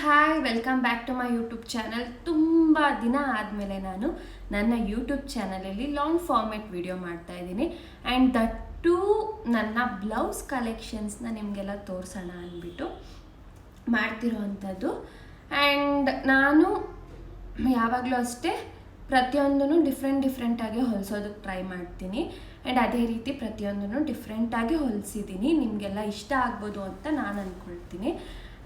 Hi, welcome back to my YouTube channel. ತುಂಬ ದಿನ ಆದಮೇಲೆ ನಾನು ನನ್ನ ಯೂಟ್ಯೂಬ್ ಚಾನಲಲ್ಲಿ ಲಾಂಗ್ ಫಾರ್ಮೆಟ್ ವಿಡಿಯೋ ಮಾಡ್ತಾ ಇದ್ದೀನಿ. ಆ್ಯಂಡ್ ದಟ್ ಟು ನನ್ನ ಬ್ಲೌಸ್ ಕಲೆಕ್ಷನ್ಸ್ನ ನಿಮಗೆಲ್ಲ ತೋರಿಸೋಣ ಅಂದ್ಬಿಟ್ಟು ಮಾಡ್ತಿರೋವಂಥದ್ದು. ಆ್ಯಂಡ್ ನಾನು ಯಾವಾಗಲೂ ಅಷ್ಟೇ ಪ್ರತಿಯೊಂದೂ ಡಿಫ್ರೆಂಟಾಗಿ ಹೊಲಿಸೋದಕ್ಕೆ ಟ್ರೈ ಮಾಡ್ತೀನಿ. ಆ್ಯಂಡ್ ಅದೇ ರೀತಿ ಪ್ರತಿಯೊಂದೂ ಡಿಫ್ರೆಂಟಾಗಿ ಹೊಲಿಸಿದ್ದೀನಿ. ನಿಮಗೆಲ್ಲ ಇಷ್ಟ ಆಗ್ಬೋದು ಅಂತ ನಾನು ಅಂದ್ಕೊಳ್ತೀನಿ.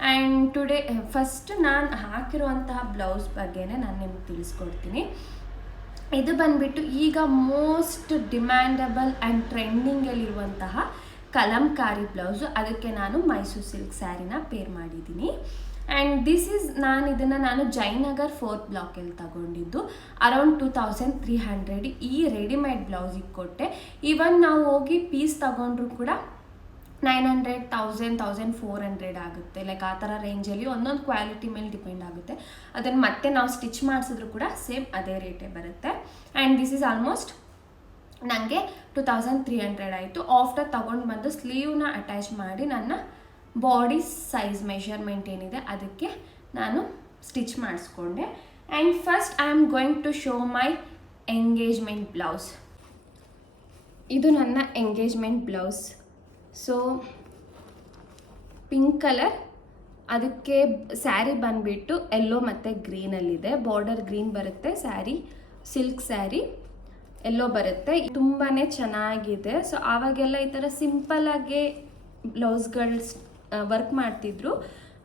ಆ್ಯಂಡ್ ಟುಡೇ ಫಸ್ಟ್ ನಾನು ಹಾಕಿರುವಂತಹ ಬ್ಲೌಸ್ ಬಗ್ಗೆನೇ ನಾನು ನಿಮ್ಗೆ ತಿಳಿಸ್ಕೊಡ್ತೀನಿ. ಇದು ಬಂದುಬಿಟ್ಟು ಈಗ most demandable and ಟ್ರೆಂಡಿಂಗಲ್ಲಿರುವಂತಹ Kalamkari blouse. ಅದಕ್ಕೆ ನಾನು ಮೈಸೂರು ಸಿಲ್ಕ್ ಸ್ಯಾರಿನ ಪೇರ್ ಮಾಡಿದ್ದೀನಿ. ಆ್ಯಂಡ್ ನಾನು ಇದನ್ನು ಜಯನಗರ್ 4th ಬ್ಲಾಕಲ್ಲಿ ತಗೊಂಡಿದ್ದು. ಅರೌಂಡ್ 2300 ಈ ರೆಡಿಮೇಡ್ ಬ್ಲೌಸಿಗೆ ಕೊಟ್ಟೆ. ಈವನ್ ನಾವು ಹೋಗಿ ಪೀಸ್ ತಗೊಂಡ್ರು ಕೂಡ 900, 1000, 1400 ಆಗುತ್ತೆ. ಲೈಕ್ ಆ ಥರ ರೇಂಜಲ್ಲಿ ಒಂದೊಂದು ಕ್ವಾಲಿಟಿ ಮೇಲೆ ಡಿಪೆಂಡ್ ಆಗುತ್ತೆ. ಅದನ್ನು ಮತ್ತೆ ನಾವು ಸ್ಟಿಚ್ ಮಾಡಿಸಿದ್ರು ಕೂಡ ಸೇಮ್ ಅದೇ ರೇಟೇ ಬರುತ್ತೆ. ಆ್ಯಂಡ್ ದಿಸ್ ಈಸ್ ಆಲ್ಮೋಸ್ಟ್ ನನಗೆ 2300 ಆಯಿತು. ಆಫ್ಟರ್ ತೊಗೊಂಡು ಬಂದು ಸ್ಲೀವ್ನ ಅಟ್ಯಾಚ್ ಮಾಡಿ ನನ್ನ ಬಾಡಿ ಸೈಜ್ ಮೆಷರ್ಮೆಂಟ್ ಏನಿದೆ ಅದಕ್ಕೆ ನಾನು ಸ್ಟಿಚ್ ಮಾಡಿಸ್ಕೊಂಡೆ. And first I am going to show my engagement blouse. ಇದು ನನ್ನ engagement blouse. So pink colour, ಅದಕ್ಕೆ ಸ್ಯಾರಿ ಬಂದುಬಿಟ್ಟು ಯೆಲ್ಲೋ ಮತ್ತು ಗ್ರೀನಲ್ಲಿದೆ. ಬಾರ್ಡರ್ ಗ್ರೀನ್ ಬರುತ್ತೆ. ಸ್ಯಾರಿ ಸಿಲ್ಕ್ ಸ್ಯಾರಿ ಯೆಲ್ಲೋ ಬರುತ್ತೆ. ತುಂಬಾ ಚೆನ್ನಾಗಿದೆ. ಸೊ ಆವಾಗೆಲ್ಲ ಈ ಥರ ಸಿಂಪಲ್ಲಾಗೆ ಬ್ಲೌಸ್ಗಳು ವರ್ಕ್ ಮಾಡ್ತಿದ್ರು.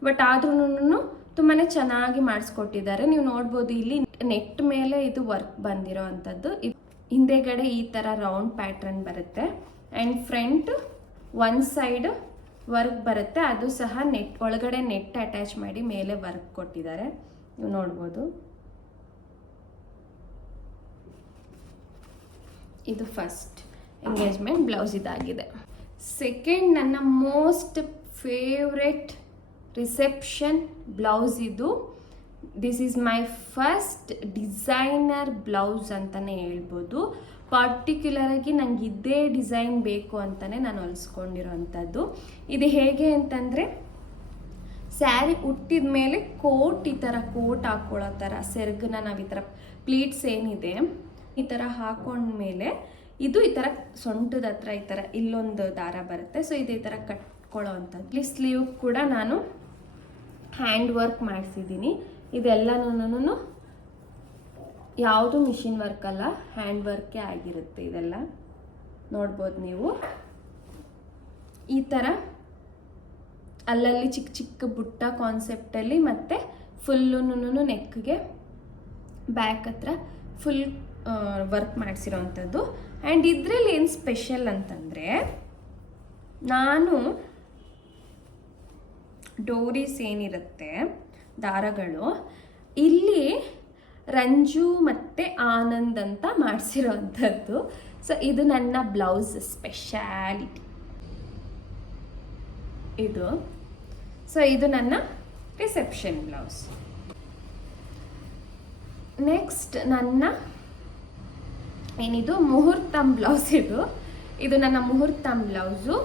ಬಟ್ ಆದ್ರೂ ತುಂಬಾ ಚೆನ್ನಾಗಿ ಮಾಡಿಸ್ಕೊಟ್ಟಿದ್ದಾರೆ. ನೀವು ನೋಡ್ಬೋದು ಇಲ್ಲಿ ನೆಟ್ ಮೇಲೆ ಇದು ವರ್ಕ್ ಬಂದಿರೋ ಅಂಥದ್ದು. ಹಿಂದೆಗಡೆ ಈ ಥರ ರೌಂಡ್ ಪ್ಯಾಟ್ರನ್ ಬರುತ್ತೆ. ಆ್ಯಂಡ್ ಫ್ರಂಟ್ ಒಂದು ಸೈಡ್ ವರ್ಕ್ ಬರುತ್ತೆ. ಅದು ಸಹ ಒಳಗಡೆ ನೆಟ್ ಅಟ್ಯಾಚ್ ಮಾಡಿ ಮೇಲೆ ವರ್ಕ್ ಕೊಟ್ಟಿದ್ದಾರೆ. ನೀವು ನೋಡ್ಬೋದು. ಇದು ಫಸ್ಟ್ ಎಂಗೇಜ್ಮೆಂಟ್ ಬ್ಲೌಸ್ ಇದಾಗಿದೆ. ಸೆಕೆಂಡ್ ನನ್ನ ಮೋಸ್ಟ್ ಫೇವ್ರೆಟ್ ರಿಸೆಪ್ಷನ್ ಬ್ಲೌಸ್ ಇದು. This is my first designer blouse ಅಂತಲೇ ಹೇಳ್ಬೋದು. ಪರ್ಟಿಕ್ಯುಲರಾಗಿ ನಂಗೆ ಇದೇ ಡಿಸೈನ್ ಬೇಕು ಅಂತಲೇ ನಾನು ಹೊಲಿಸ್ಕೊಂಡಿರೋವಂಥದ್ದು. ಇದು ಹೇಗೆ ಅಂತಂದರೆ, ಸ್ಯಾರಿ ಉಟ್ಟಿದ ಮೇಲೆ ಈ ಥರ ಕೋಟ್ ಹಾಕ್ಕೊಳ್ಳೋ ಥರ ಸೆರಗನ್ನ ನಾವು ಈ ಥರ ಪ್ಲೀಟ್ಸ್ ಏನಿದೆ ಈ ಥರ ಹಾಕೊಂಡ್ಮೇಲೆ ಇದು ಈ ಥರ ಸೊಂಟದ ಹತ್ರ ಈ ಥರ ಇಲ್ಲೊಂದು ದಾರ ಬರುತ್ತೆ. ಸೊ ಇದು ಈ ಥರ ಕಟ್ಕೊಳ್ಳೋ ಅಂಥದ್ದು. ಇಲ್ಲಿ ಸ್ಲೀವ್ ಕೂಡ ನಾನು ಹ್ಯಾಂಡ್ ವರ್ಕ್ ಮಾಡಿಸಿದ್ದೀನಿ. ಇದೆಲ್ಲನೂ ಯಾವುದು ಮಿಷಿನ್ ವರ್ಕ್ ಅಲ್ಲ, ಹ್ಯಾಂಡ್ ವರ್ಕೇ ಆಗಿರುತ್ತೆ. ಇದೆಲ್ಲ ನೋಡ್ಬೋದು ನೀವು. ಈ ಥರ ಅಲ್ಲಲ್ಲಿ ಚಿಕ್ಕ ಚಿಕ್ಕ ಬುಟ್ಟ ಕಾನ್ಸೆಪ್ಟಲ್ಲಿ ಮತ್ತು ಫುಲ್ಲುನು ನೆಕ್ಗೆ ಬ್ಯಾಕ್ ಹತ್ರ ಫುಲ್ ವರ್ಕ್ ಮಾಡಿಸಿರೋವಂಥದ್ದು. ಆ್ಯಂಡ್ ಇದರಲ್ಲಿ ಏನು ಸ್ಪೆಷಲ್ ಅಂತಂದರೆ, ನಾನು ಡೋರೀಸ್ ಏನಿರುತ್ತೆ ದಾರಗಳು ಇಲ್ಲಿ ರಂಜು ಮತ್ತು ಆನಂದ್ ಅಂತ ಮಾಡಿಸಿರೋವಂಥದ್ದು. ಸೊ ಇದು ನನ್ನ ಬ್ಲೌಸ್ ಸ್ಪೆಷಾಲಿಟಿ ಇದು. ಸೊ ಇದು ನನ್ನ ರಿಸೆಪ್ಷನ್ ಬ್ಲೌಸ್. ನೆಕ್ಸ್ಟ್ ನನ್ನ ಏನಿದು ಮುಹೂರ್ತಂ ಬ್ಲೌಸ್. ಇದು ನನ್ನ ಮುಹೂರ್ತಂ ಬ್ಲೌಸು.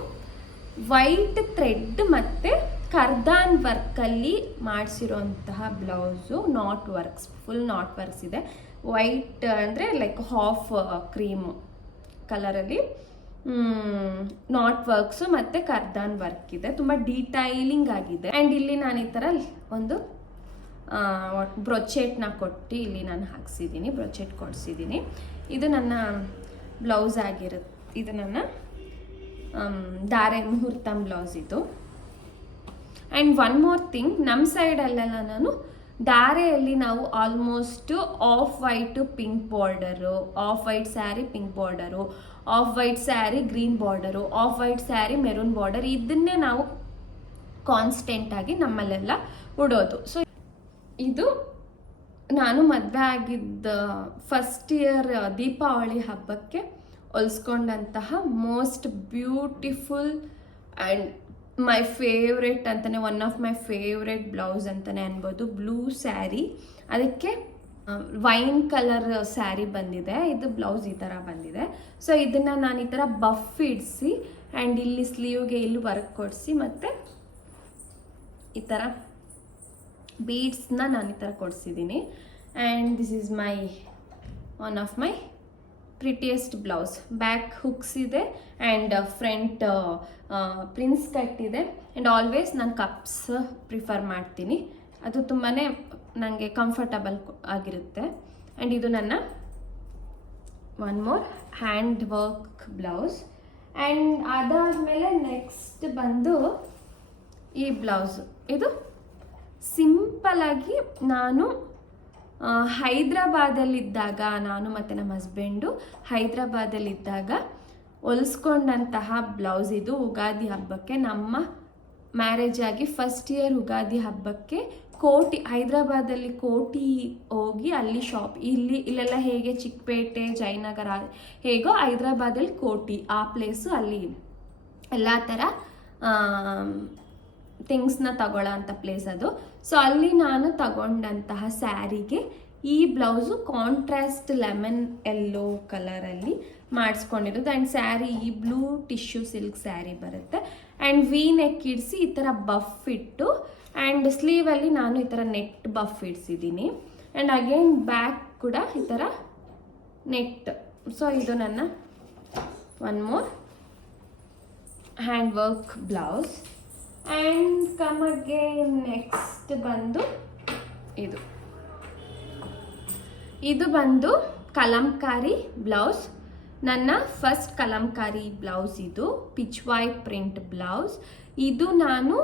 ವೈಟ್ ಥ್ರೆಡ್ ಮತ್ತು ಕರ್ದಾನ್ ವರ್ಕಲ್ಲಿ ಮಾಡಿಸಿರೋಂತಹ blouse. Knot works, full knot works ಇದೆ. ವೈಟ್ ಅಂದರೆ ಲೈಕ್ ಹಾಫ್ ಕ್ರೀಮ್ ಕಲರಲ್ಲಿ ನಾಟ್ ವರ್ಕ್ಸು ಮತ್ತು ಕರ್ದಾನ್ ವರ್ಕ್ ಇದೆ. ತುಂಬ ಡೀಟೈಲಿಂಗ್ ಆಗಿದೆ. ಆ್ಯಂಡ್ ಇಲ್ಲಿ ನಾನು ಈ ಥರ ಒಂದು ಬ್ರೊಚೆಟ್ನ ಕೊಟ್ಟು ಇಲ್ಲಿ ನಾನು ಹಾಕ್ಸಿದ್ದೀನಿ, ಬ್ರೊಚೆಟ್ ಕೊಡಿಸಿದ್ದೀನಿ. ಇದು ನನ್ನ ಬ್ಲೌಸ್ ಆಗಿರುತ್ತೆ. ಇದು ನನ್ನ ದಾರೆ ಮುಹೂರ್ತಂ ಬ್ಲೌಸ್ ಇದು. ಆ್ಯಂಡ್ ಒನ್ ಮೋರ್ ಥಿಂಗ್, ನಮ್ಮ ಸೈಡಲ್ಲೆಲ್ಲ ನಾನು ದಾರೆಯಲ್ಲಿ ನಾವು almost of white pink border, of white sari pink border, of white sari green border, of white sari maroon border, ಇದನ್ನೇ ನಾವು ಕಾನ್ಸ್ಟೆಂಟಾಗಿ ನಮ್ಮಲ್ಲೆಲ್ಲ ಉಡೋದು. ಸೊ ಇದು ನಾನು ಮದುವೆ ಆಗಿದ್ದ ಫಸ್ಟ್ ಇಯರ್ ದೀಪಾವಳಿ ಹಬ್ಬಕ್ಕೆ ಹೊಲಿಸ್ಕೊಂಡಂತಹ most beautiful and my favourite ಅಂತಲೇ, one of my favourite blouse ಅಂತಲೇ ಅನ್ಬೋದು. ಬ್ಲೂ ಸ್ಯಾರಿ, ಅದಕ್ಕೆ ವೈನ್ ಕಲರ್ ಸ್ಯಾರಿ ಬಂದಿದೆ. ಇದು ಬ್ಲೌಸ್ ಈ ಥರ ಬಂದಿದೆ. ಸೊ ಇದನ್ನು ನಾನು ಈ ಥರ ಬಫ್ ಇಡಿಸಿ ಆ್ಯಂಡ್ ಇಲ್ಲಿ ಸ್ಲೀವ್ಗೆ ಇಲ್ಲಿ ವರ್ಕ್ ಕೊಡಿಸಿ ಮತ್ತು ಈ ಥರ ಬೀಡ್ಸ್ನ ನಾನು ಈ ಥರ ಕೊಡಿಸಿದ್ದೀನಿ. And this is my one of my prettiest blouse. Back hooks ಇದೆ ಆ್ಯಂಡ್ ಫ್ರಂಟ್ ಪ್ರಿನ್ಸ್ ಕಟ್ ಇದೆ. ಆ್ಯಂಡ್ ಆಲ್ವೇಸ್ ನಾನು ಕಪ್ಸ್ ಪ್ರಿಫರ್ ಮಾಡ್ತೀನಿ, ಅದು ತುಂಬಾ ನನಗೆ ಕಂಫರ್ಟಬಲ್ ಆಗಿರುತ್ತೆ. ಆ್ಯಂಡ್ ಇದು ನನ್ನ one more hand work blouse. And ಅದಾದಮೇಲೆ ನೆಕ್ಸ್ಟ್ ಬಂದು ಈ ಬ್ಲೌಸು. ಇದು ಸಿಂಪಲಾಗಿ ನಾನು ಹೈದ್ರಾಬಾದಲ್ಲಿದ್ದಾಗ, ನಾನು ಮತ್ತು ನಮ್ಮ ಹಸ್ಬೆಂಡು ಹೈದ್ರಾಬಾದಲ್ಲಿದ್ದಾಗ ಹೊಲಿಸ್ಕೊಂಡಂತಹ ಬ್ಲೌಸ್ ಇದು. ಉಗಾದಿ ಹಬ್ಬಕ್ಕೆ, ನಮ್ಮ ಮ್ಯಾರೇಜ್ ಆಗಿ ಫಸ್ಟ್ ಇಯರ್ ಉಗಾದಿ ಹಬ್ಬಕ್ಕೆ ಕೋಟಿ, ಹೈದ್ರಾಬಾದಲ್ಲಿ ಕೋಟಿ ಹೋಗಿ ಅಲ್ಲಿ ಶಾಪ್, ಇಲ್ಲೆಲ್ಲ ಹೇಗೆ ಚಿಕ್ಕಪೇಟೆ ಜಯನಗರ ಹೇಗೋ ಹೈದ್ರಾಬಾದಲ್ಲಿ ಕೋಟಿ, ಆ ಪ್ಲೇಸು, ಅಲ್ಲಿ ಎಲ್ಲ ಥರ ಥಿಂಗ್ಸ್ನ ತಗೊಳ್ಳೋ ಅಂಥ ಪ್ಲೇಸ್ ಅದು. ಸೊ ಅಲ್ಲಿ ನಾನು ತಗೊಂಡಂತಹ ಸ್ಯಾರಿಗೆ ಈ ಬ್ಲೌಸು ಕಾಂಟ್ರಾಸ್ಟ್ ಲೆಮನ್ ಎಲ್ಲೋ ಕಲರಲ್ಲಿ ಮಾಡಿಸ್ಕೊಂಡಿರೋದು. ಆ್ಯಂಡ್ ಸ್ಯಾರಿ ಈ ಬ್ಲೂ ಟಿಶ್ಯೂ ಸಿಲ್ಕ್ ಸ್ಯಾರಿ ಬರುತ್ತೆ. ಆ್ಯಂಡ್ ವಿ ನೆಕ್ ಇಡಿಸಿ ಈ ಥರ ಬಫ್ ಇಟ್ಟು, ಆ್ಯಂಡ್ ಸ್ಲೀವಲ್ಲಿ ನಾನು ಈ ಥರ ನೆಟ್ ಬಫ್ ಇಡಿಸಿದ್ದೀನಿ. ಆ್ಯಂಡ್ ಅಗೇನ್ ಬ್ಯಾಕ್ ಕೂಡ ಈ ಥರ ನೆಟ್. ಸೊ ಇದು ನನ್ನ one more hand work blouse. And come again next ಬಂದು ಇದು ಬಂದು ಕಲಂಕಾರಿ ಬ್ಲೌಸ್. ನನ್ನ ಫಸ್ಟ್ ಕಲಂಕಾರಿ ಬ್ಲೌಸ್ ಇದು, ಪಿಚ್ವಾಯ್ ಪ್ರಿಂಟ್ ಬ್ಲೌಸ್. ಇದು ನಾನು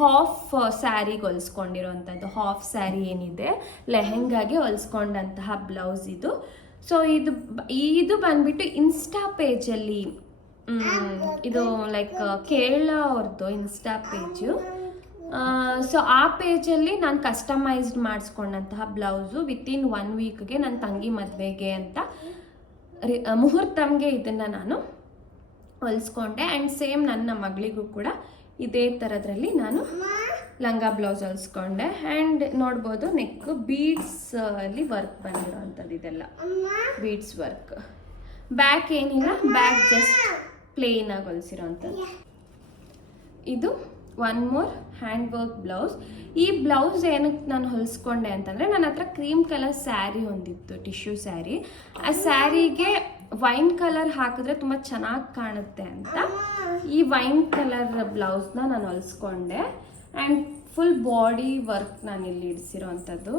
ಹಾಫ್ ಸ್ಯಾರಿಗೆ ಹೊಲಿಸ್ಕೊಂಡಿರೋವಂಥದ್ದು, ಹಾಫ್ ಸ್ಯಾರಿ ಏನಿದೆ ಲೆಹೆಂಗಾಗೆ ಹೊಲಿಸ್ಕೊಂಡಂತಹ ಬ್ಲೌಸ್ ಇದು. ಸೊ ಇದು ಬಂದ್ಬಿಟ್ಟು ಇನ್ಸ್ಟಾ ಪೇಜಲ್ಲಿ, ಇದು ಲೈಕ್ ಕೇರಳ ಅವ್ರದ್ದು ಇನ್ಸ್ಟಾ ಪೇಜು. ಸೊ ಆ ಪೇಜಲ್ಲಿ ನಾನು ಕಸ್ಟಮೈಸ್ಡ್ ಮಾಡಿಸ್ಕೊಂಡಂತಹ ಬ್ಲೌಸು. ವಿತಿನ್ 1 ವೀಕ್ಗೆ ನನ್ನ ತಂಗಿ ಮದುವೆಗೆ ಅಂತ ಮುಹೂರ್ತಮ್ಗೆ ಇದನ್ನು ನಾನು ಹೊಲಿಸ್ಕೊಂಡೆ. ಆ್ಯಂಡ್ ಸೇಮ್ ನನ್ನ ಮಗಳಿಗೂ ಕೂಡ ಇದೇ ಥರದ್ರಲ್ಲಿ ನಾನು ಲಂಗ ಬ್ಲೌಸ್ ಹೊಲಿಸ್ಕೊಂಡೆ. ಆ್ಯಂಡ್ ನೋಡ್ಬೋದು ನೆಕ್ ಬೀಡ್ಸ್ ಅಲ್ಲಿ ವರ್ಕ್ ಬಂದಿರೋವಂಥದ್ದು, ಇದೆಲ್ಲ ಬೀಡ್ಸ್ ವರ್ಕ್. ಬ್ಯಾಕ್ ಏನಿಲ್ಲ, ಬ್ಯಾಕ್ ಜಸ್ಟ್ ಪ್ಲೇನ್ ಆಗಿ ಹೊಲಿಸಿರೋವಂಥದ್ದು. ಇದು one more hand work blouse. ಈ ಬ್ಲೌಸ್ ಏನಕ್ಕೆ ನಾನು ಹೊಲಿಸ್ಕೊಂಡೆ ಅಂತಂದರೆ, ನನ್ನ ಹತ್ರ ಕ್ರೀಮ್ ಕಲರ್ ಸ್ಯಾರಿ ಹೊಂದಿತ್ತು, ಟಿಶ್ಯೂ ಸ್ಯಾರಿ. ಆ ಸ್ಯಾರಿಗೆ ವೈನ್ ಕಲರ್ ಹಾಕಿದ್ರೆ ತುಂಬ ಚೆನ್ನಾಗಿ ಕಾಣುತ್ತೆ ಅಂತ ಈ ವೈನ್ ಕಲರ್ ಬ್ಲೌಸ್ನ ನಾನು ಹೊಲಿಸ್ಕೊಂಡೆ. ಆ್ಯಂಡ್ ಫುಲ್ ಬಾಡಿ ವರ್ಕ್ ನಾನು ಇಲ್ಲಿ ಇಡಿಸಿರೋ ಅಂಥದ್ದು,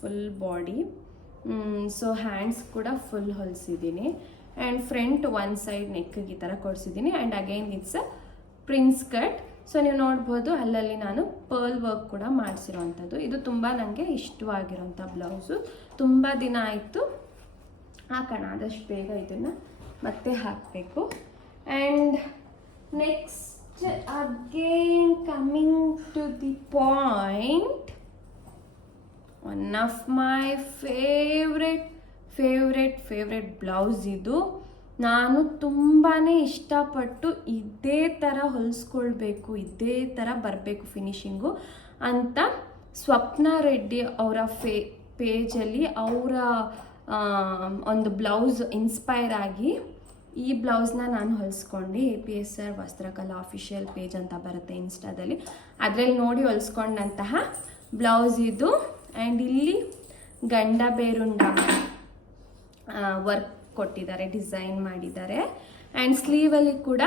ಫುಲ್ ಬಾಡಿ. ಸೊ ಹ್ಯಾಂಡ್ಸ್ ಕೂಡ ಫುಲ್ ಹೊಲಿಸಿದ್ದೀನಿ. ಆ್ಯಂಡ್ ಫ್ರಂಟ್ ಒನ್ ಸೈಡ್ ನೆಕ್ಗೆ ಈ ಥರ ಕೊಡಿಸಿದ್ದೀನಿ. And again it's a prince cut. So ನೀವು ನೋಡ್ಬೋದು ಅಲ್ಲಲ್ಲಿ ನಾನು ಪರ್ಲ್ ವರ್ಕ್ ಕೂಡ ಮಾಡಿಸಿರೋವಂಥದ್ದು. ಇದು ತುಂಬ ನನಗೆ ಇಷ್ಟವಾಗಿರೋಂಥ ಬ್ಲೌಸು. ತುಂಬ ದಿನ ಆಯಿತು ಹಾಕೋಣ, ಆದಷ್ಟು ಬೇಗ ಇದನ್ನು ಮತ್ತೆ ಹಾಕಬೇಕು. And next again coming to the point, one of my favourite blouse ಇದು. ನಾನು ತುಂಬಾ ಇಷ್ಟಪಟ್ಟು ಇದೇ ಥರ ಹೊಲಿಸ್ಕೊಳ್ಬೇಕು, ಇದೇ ಥರ ಬರಬೇಕು ಫಿನಿಶಿಂಗು ಅಂತ ಸ್ವಪ್ನ ರೆಡ್ಡಿ ಅವರ ಪೇಜಲ್ಲಿ ಅವರ ಒಂದು ಬ್ಲೌಸ್ ಇನ್ಸ್ಪೈರ್ ಆಗಿ ಈ ಬ್ಲೌಸ್ನ ನಾನು ಹೊಲಿಸ್ಕೊಂಡು APSR ವಸ್ತ್ರಕಲಾ ಅಫಿಷಿಯಲ್ ಪೇಜ್ ಅಂತ ಬರುತ್ತೆ ಇನ್ಸ್ಟಾದಲ್ಲಿ, ಅದರಲ್ಲಿ ನೋಡಿ ಹೊಲಿಸ್ಕೊಂಡಂತಹ ಬ್ಲೌಸ್ ಇದು. ಆ್ಯಂಡ್ ಇಲ್ಲಿ ಗಂಡ ಬೇರುಂಡ ವರ್ಕ್ ಕೊಟ್ಟಿದ್ದಾರೆ, ಡಿಸೈನ್ ಮಾಡಿದ್ದಾರೆ. ಆ್ಯಂಡ್ ಸ್ಲೀವಲ್ಲಿ ಕೂಡ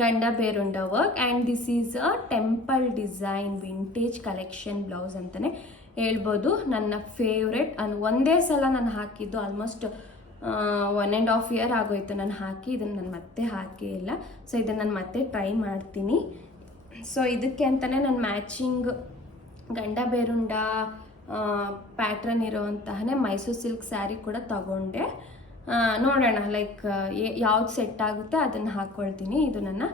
Ganda Berunda work. And this is a temple design vintage collection blouse ಅಂತಲೇ ಹೇಳ್ಬೋದು. ನನ್ನ ಫೇವ್ರೆಟ್. ಒಂದೇ ಸಲ ನಾನು ಹಾಕಿದ್ದು, ಆಲ್ಮೋಸ್ಟ್ 1.5 year ಆಗೋಯ್ತು ನಾನು ಹಾಕಿ. ಇದನ್ನು ನಾನು ಮತ್ತೆ ಹಾಕೇ ಇಲ್ಲ. ಸೊ ಇದನ್ನು ನಾನು ಮತ್ತೆ ಟ್ರೈ ಮಾಡ್ತೀನಿ. ಸೊ ಇದಕ್ಕೆ ಅಂತಲೇ ನಾನು ಮ್ಯಾಚಿಂಗ್ ಗಂಡ ಬೇರುಂಡ ಪ್ಯಾಟ್ರನ್ ಇರೋವಂತಹನೇ ಮೈಸೂರು ಸಿಲ್ಕ್ ಸ್ಯಾರಿ ಕೂಡ ತಗೊಂಡೆ. ನೋಡೋಣ ಲೈಕ್ ಯಾವ್ದು ಸೆಟ್ ಆಗುತ್ತೆ ಅದನ್ನು ಹಾಕ್ಕೊಳ್ತೀನಿ. ಇದು ನನ್ನ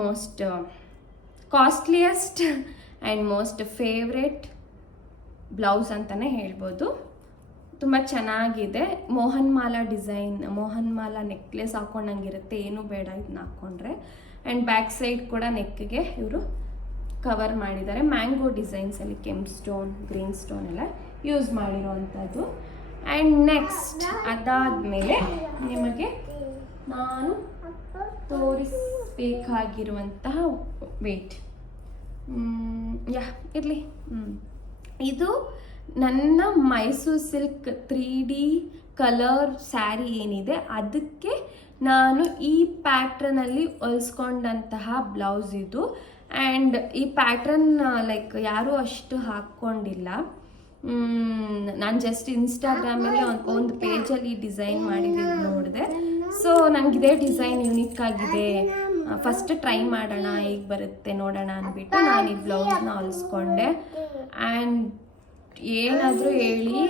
most costliest and most favourite blouse ಅಂತಲೇ ಹೇಳ್ಬೋದು. ತುಂಬ ಚೆನ್ನಾಗಿದೆ. ಮೋಹನ್ ಮಾಲಾ ಡಿಸೈನ್, ಮೋಹನ್ ಮಾಲಾ ನೆಕ್ಲೆಸ್ ಹಾಕೊಂಡಂಗಿರುತ್ತೆ, ಏನೂ ಬೇಡ ಇದನ್ನ ಹಾಕ್ಕೊಂಡ್ರೆ. ಆ್ಯಂಡ್ ಬ್ಯಾಕ್ ಸೈಡ್ ಕೂಡ ನೆಕ್ಗೆ ಇವರು ಕವರ್ ಮಾಡಿದ್ದಾರೆ. ಮ್ಯಾಂಗೋ ಡಿಸೈನ್ಸಲ್ಲಿ ಕೆಂಪು ಸ್ಟೋನ್, ಗ್ರೀನ್ ಸ್ಟೋನ್ ಎಲ್ಲ ಯೂಸ್ ಮಾಡಿರೋವಂಥದ್ದು. ಆ್ಯಂಡ್ ನೆಕ್ಸ್ಟ್ ಅದಾದಮೇಲೆ ನಿಮಗೆ ನಾನು ತೋರಿಸಬೇಕಾಗಿರುವಂತಹ ವೇಟ್ ಇರಲಿ. ಇದು ನನ್ನ Mysuru silk 3D colour sari ಏನಿದೆ ಅದಕ್ಕೆ ನಾನು ಈ ಪ್ಯಾಟ್ರನಲ್ಲಿ ಹೊಲಿಸ್ಕೊಂಡಂತಹ ಬ್ಲೌಸ್ ಇದು. ಆ್ಯಂಡ್ ಈ ಪ್ಯಾಟ್ರನ್ ಲೈಕ್ ಯಾರೂ ಅಷ್ಟು ಹಾಕ್ಕೊಂಡಿಲ್ಲ. ನಾನು ಜಸ್ಟ್ ಇನ್ಸ್ಟಾಗ್ರಾಮಲ್ಲಿ ಒಂದು ಪೇಜಲ್ಲಿ ಡಿಸೈನ್ ಮಾಡಿದ್ದು ನೋಡಿದೆ. ಸೊ ನನಗಿದೇ ಡಿಸೈನ್ ಯುನಿಕ್ ಆಗಿದೆ, ಫಸ್ಟ್ ಟ್ರೈ ಮಾಡೋಣ ಹೇಗೆ ಬರುತ್ತೆ ನೋಡೋಣ ಅಂದ್ಬಿಟ್ಟು ನಾನು ಈ ಬ್ಲೌಸ್ನ ಹೊಲಿಸ್ಕೊಂಡೆ. ಆ್ಯಂಡ್ ಏನಾದರೂ ಹೇಳಿ,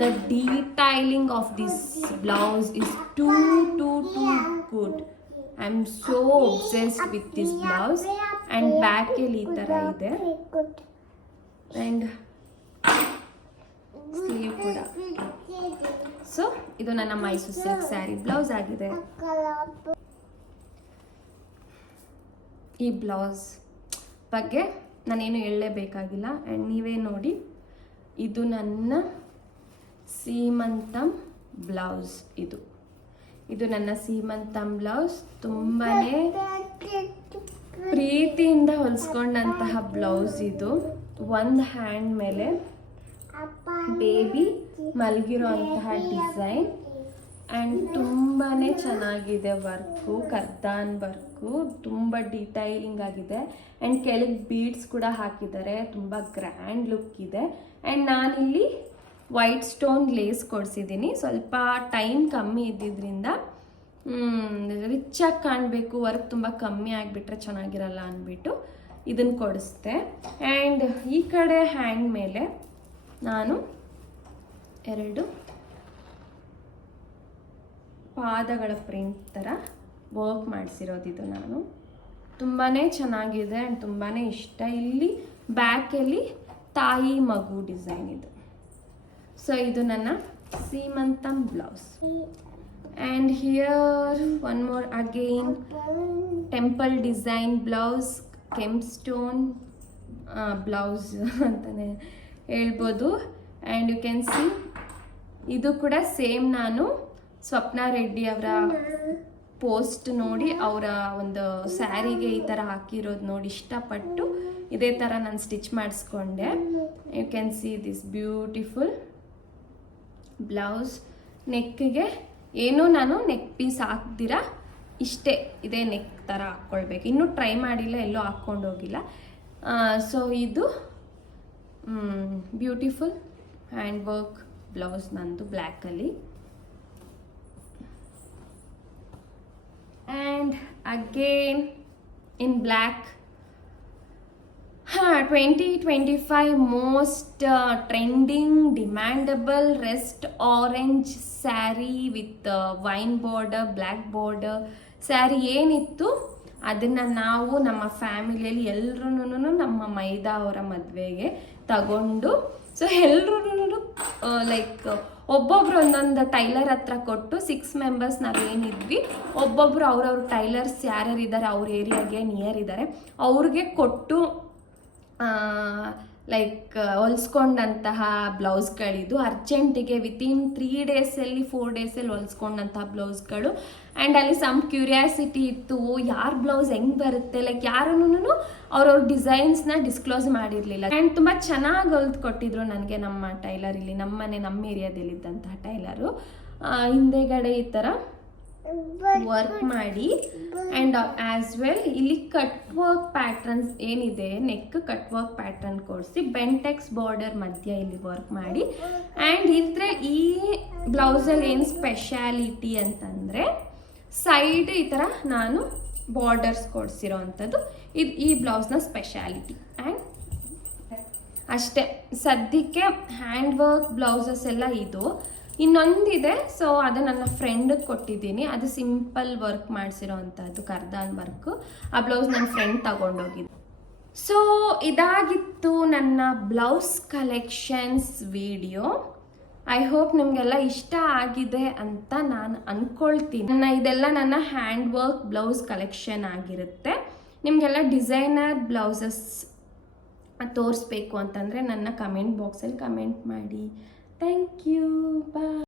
the detailing of this blouse is too good. I am so obsessed with this blouse. And ಬ್ಯಾಕಲ್ಲಿ ಈ ಥರ ಇದೆ ಆ್ಯಂಡ್ ಸ್ಲೀವ್ ಕೂಡ. ಸೊ ಇದು ನನ್ನ ಮೈಸೂರು ಸಿಲ್ಕ್ ಸ್ಯಾರಿ ಬ್ಲೌಸ್ ಆಗಿದೆ. ಈ ಬ್ಲೌಸ್ ಬಗ್ಗೆ ನಾನೇನು ಹೇಳಲೇಬೇಕಾಗಿಲ್ಲ. ಆ್ಯಂಡ್ ನೀವೇ ನೋಡಿ, ಇದು ನನ್ನ ಸೀಮಂತಂ ಬ್ಲೌಸ್. ಇದು ನನ್ನ ಸೀಮಂತಂ ಬ್ಲೌಸ್. ತುಂಬಾ ಪ್ರೀತಿಯಿಂದ ಹೊಲಿಸ್ಕೊಂಡಂತಹ ಬ್ಲೌಸ್ ಇದು. ಒಂದು ಹ್ಯಾಂಡ್ ಮೇಲೆ ಬೇಬಿ ಮಲಗಿರೋ ಅಂತಹ ಡಿಸೈನ್ ಆ್ಯಂಡ್ ತುಂಬಾ ಚೆನ್ನಾಗಿದೆ ವರ್ಕು, ಕರ್ದಾನ್ ವರ್ಕು ತುಂಬ ಡೀಟೈಲಿಂಗ್ ಆಗಿದೆ. ಆ್ಯಂಡ್ ಕೆಳಗೆ ಬೀಡ್ಸ್ ಕೂಡ ಹಾಕಿದ್ದಾರೆ, ತುಂಬ ಗ್ರ್ಯಾಂಡ್ ಲುಕ್ ಇದೆ. ಆ್ಯಂಡ್ ನಾನಿಲ್ಲಿ ವೈಟ್ ಸ್ಟೋನ್ ಲೇಸ್ ಕೊಡಿಸಿದ್ದೀನಿ. ಸ್ವಲ್ಪ ಟೈಮ್ ಕಮ್ಮಿ ಇದ್ದಿದ್ದರಿಂದ ರಿಚ್ಚಾಗಿ ಕಾಣಬೇಕು, ವರ್ಕ್ ತುಂಬ ಕಮ್ಮಿ ಆಗಿಬಿಟ್ರೆ ಚೆನ್ನಾಗಿರಲ್ಲ ಅಂದ್ಬಿಟ್ಟು ಇದನ್ನು ಕೊಡಿಸ್ದೆ. ಆ್ಯಂಡ್ ಈ ಕಡೆ ಹ್ಯಾಂಡ್ ಮೇಲೆ ನಾನು 2 ಪಾದಗಳ ಪ್ರಿಂಟ್ ಥರ ವರ್ಕ್ ಮಾಡಿಸಿರೋದಿದು. ನಾನು ತುಂಬಾ ಚೆನ್ನಾಗಿದೆ ಆ್ಯಂಡ್ ತುಂಬಾ ಇಷ್ಟ. ಇಲ್ಲಿ ಬ್ಯಾಕಲ್ಲಿ ತಾಯಿ ಮಗು ಡಿಸೈನ್ ಇದು. ಸೊ ಇದು ನನ್ನ Seemantham blouse. And here one more again temple design blouse, kemp stone blouse ಅಂತಲೇ ಹೇಳ್ಬೋದು. ಆ್ಯಂಡ್ ಯು ಕ್ಯಾನ್ ಸಿ ಇದು ಕೂಡ ಸೇಮ್ ನಾನು ಸ್ವಪ್ನ ರೆಡ್ಡಿ ಅವರ ಪೋಸ್ಟ್ ನೋಡಿ ಅವರ ಒಂದು ಸ್ಯಾರಿಗೆ ಈ ಥರ ಹಾಕಿರೋದು ನೋಡಿ ಇಷ್ಟಪಟ್ಟು ಇದೇ ಥರ ನಾನು ಸ್ಟಿಚ್ ಮಾಡಿಸ್ಕೊಂಡೆ. You can see this beautiful blouse. ನೆಕ್ಗೆ ಏನೂ ನಾನು ನೆಕ್ ಪೀಸ್ ಹಾಕ್ದಿರ ಇಷ್ಟೇ ಇದೇ ನೆಕ್ ಥರ ಹಾಕ್ಕೊಳ್ಬೇಕು. ಇನ್ನೂ ಟ್ರೈ ಮಾಡಿಲ್ಲ, ಎಲ್ಲೂ ಹಾಕ್ಕೊಂಡು ಹೋಗಿಲ್ಲ. ಸೊ ಇದು ಬ್ಯೂಟಿಫುಲ್ ಹ್ಯಾಂಡ್ ವರ್ಕ್ ಬ್ಲೌಸ್ ನಂದು ಬ್ಲ್ಯಾಕಲ್ಲಿ. And again in black 2025 most trending demandable rust orange sari with wine border, black border sari ಏನಿತ್ತು ಅದನ್ನು ನಾವು ನಮ್ಮ ಫ್ಯಾಮಿಲಿಯಲ್ಲಿ ಎಲ್ಲರೂ ನಮ್ಮ ಮೈದಾ ಅವರ ಮದುವೆಗೆ ತಗೊಂಡು, ಸೊ ಎಲ್ಲರೂ ಲೈಕ್ ಒಬ್ಬೊಬ್ರು ಒಂದೊಂದು ಟೈಲರ್ ಹತ್ರ ಕೊಟ್ಟು 6 ಮೆಂಬರ್ಸ್ ನಾವೇನಿದ್ವಿ, ಒಬ್ಬೊಬ್ರು ಅವ್ರವ್ರ ಟೈಲರ್ಸ್ ಯಾರ್ಯಾರು ಇದ್ದಾರೆ ಅವ್ರ ಏರಿಯಾಗೆ ನಿಯರ್ ಇದ್ದಾರೆ ಅವ್ರಿಗೆ ಕೊಟ್ಟು ಲೈಕ್ ಹೊಲಿಸ್ಕೊಂಡಂತಹ ಬ್ಲೌಸ್ಗಳಿದು. ಅರ್ಜೆಂಟಿಗೆ ವಿತಿನ್ 3 ಡೇಸಲ್ಲಿ 4 ಡೇಸಲ್ಲಿ ಹೊಲಿಸ್ಕೊಂಡಂತಹ ಬ್ಲೌಸ್ಗಳು. ಆ್ಯಂಡ್ ಅಲ್ಲಿ ಸಮ್ ಕ್ಯೂರಿಯಾಸಿಟಿ ಇತ್ತು, ಯಾರ ಬ್ಲೌಸ್ ಹೆಂಗೆ ಬರುತ್ತೆ, ಲೈಕ್ ಯಾರೂ ಅವ್ರವ್ರ ಡಿಸೈನ್ಸ್ನ ಡಿಸ್ಕ್ಲೋಸ್ ಮಾಡಿರಲಿಲ್ಲ. ಆ್ಯಂಡ್ ತುಂಬ ಚೆನ್ನಾಗಿ ಹೊಲ್ದು ಕೊಟ್ಟಿದ್ರು ನನಗೆ ನಮ್ಮ ಟೈಲರ್, ಇಲ್ಲಿ ನಮ್ಮ ಏರಿಯಾದಲ್ಲಿದ್ದಂತಹ ಟೈಲರು. ಹಿಂದೆಗಡೆ ಈ ಥರ ವರ್ಕ್ ಮಾಡಿ ಆ್ಯಂಡ್ ಆ್ಯಸ್ ವೆಲ್ ಇಲ್ಲಿ ಕಟ್ ವರ್ಕ್ ಪ್ಯಾಟ್ರನ್ಸ್ ಏನಿದೆ, ನೆಕ್ ಕಟ್ ವರ್ಕ್ ಪ್ಯಾಟ್ರನ್ ಕೊಡಿಸಿ ಬೆಂಟೆಕ್ಸ್ ಬಾರ್ಡರ್ ಮಧ್ಯ ಇಲ್ಲಿ ವರ್ಕ್ ಮಾಡಿ. ಆ್ಯಂಡ್ ಇದ್ರೆ ಈ ಬ್ಲೌಸಲ್ಲಿ ಏನು ಸ್ಪೆಷಾಲಿಟಿ ಅಂತಂದರೆ ಸೈಡ್ ಈ ಥರ ನಾನು ಬಾರ್ಡರ್ಸ್ ಕೊಡಿಸಿರೋ ಅಂಥದ್ದು ಇದು ಈ ಬ್ಲೌಸ್ನ ಸ್ಪೆಷಾಲಿಟಿ. ಆ್ಯಂಡ್ ಅಷ್ಟೇ ಸದ್ಯಕ್ಕೆ ಹ್ಯಾಂಡ್ ವರ್ಕ್ ಬ್ಲೌಸಸ್ ಎಲ್ಲ ಇದು. ಇನ್ನೊಂದಿದೆ, ಸೊ ಅದು ನನ್ನ ಫ್ರೆಂಡಿಗೆ ಕೊಟ್ಟಿದ್ದೀನಿ. ಅದು ಸಿಂಪಲ್ ವರ್ಕ್ ಮಾಡಿಸಿರೋ ಅಂಥದ್ದು ಕರ್ದಾನ್ ವರ್ಕು. ಆ ಬ್ಲೌಸ್ ನನ್ನ ಫ್ರೆಂಡ್ ತಗೊಂಡೋಗಿದ್ದು. ಸೊ ಇದಾಗಿತ್ತು ನನ್ನ blouse collections video. I hope ನಿಮಗೆಲ್ಲ ಇಷ್ಟ ಆಗಿದೆ ಅಂತ ನಾನು ಅಂದ್ಕೊಳ್ತೀನಿ. ಇದೆಲ್ಲ ನನ್ನ ಹ್ಯಾಂಡ್ ವರ್ಕ್ ಬ್ಲೌಸ್ ಕಲೆಕ್ಷನ್ ಆಗಿರುತ್ತೆ. ನಿಮಗೆಲ್ಲ ಡಿಸೈನರ್ ಬ್ಲೌಸಸ್ ತೋರಿಸ್ಬೇಕು ಅಂತಂದರೆ ನನ್ನ ಕಮೆಂಟ್ ಬಾಕ್ಸಲ್ಲಿ ಕಮೆಂಟ್ ಮಾಡಿ. Thank you, bye.